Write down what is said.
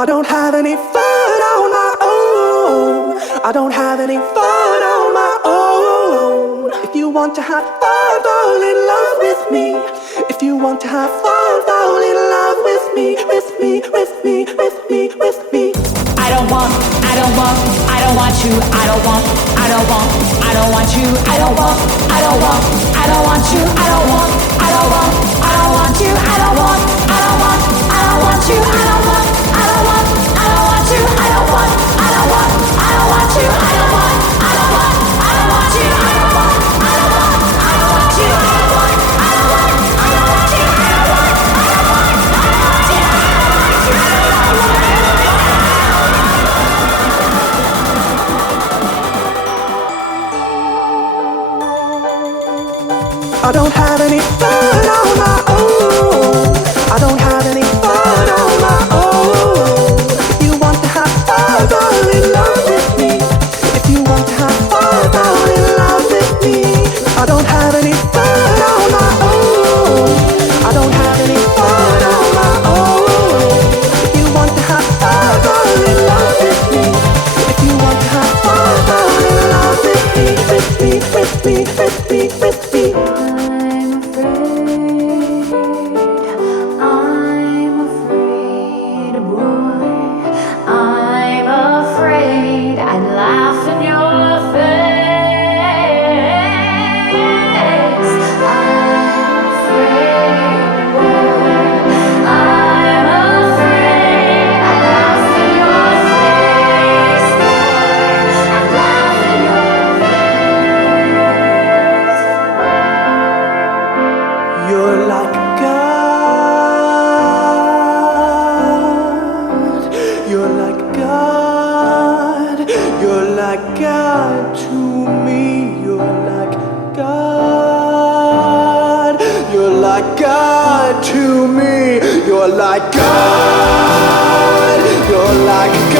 I don't have any fun on my own. I don't have any fun on my own. If you want to have fun, fall in love with me. If you want to have fun, fall in love with me, with me, with me, with me, with me. I don't want you, I don't want, I don't want you, I don't want you, I don't want, I don't want, I don't want you, I don't want, I don't want you, I don't want, I don't want, I don't want you, I don't want, I don't want, I don't want you, I don't want, I don't want, I don't want you, I don't want, I don't want, I don't want you, I don't want, I don't want, I don't want you, I don't want, I don't want, I don't want you, I don't want, I don't want, I don't want you, I don't want, I don't want, I don't want you, I don't want, I don't want, I don't want you, I don't want. I don't have any fun on my own. I don't have any fun on my own. If you want to have fun, fall in love with me. If you want to have fun, fall in love with me. I don't have any fun on my own. I don't have any fun on my own. If you want to have fun, fall in love with me. If you want to have fun, fall in love with me, with me, with me, with me, with me. You're like God. You're like God. You're like God to me. You're like God. You're like God to me. You're like God. You're like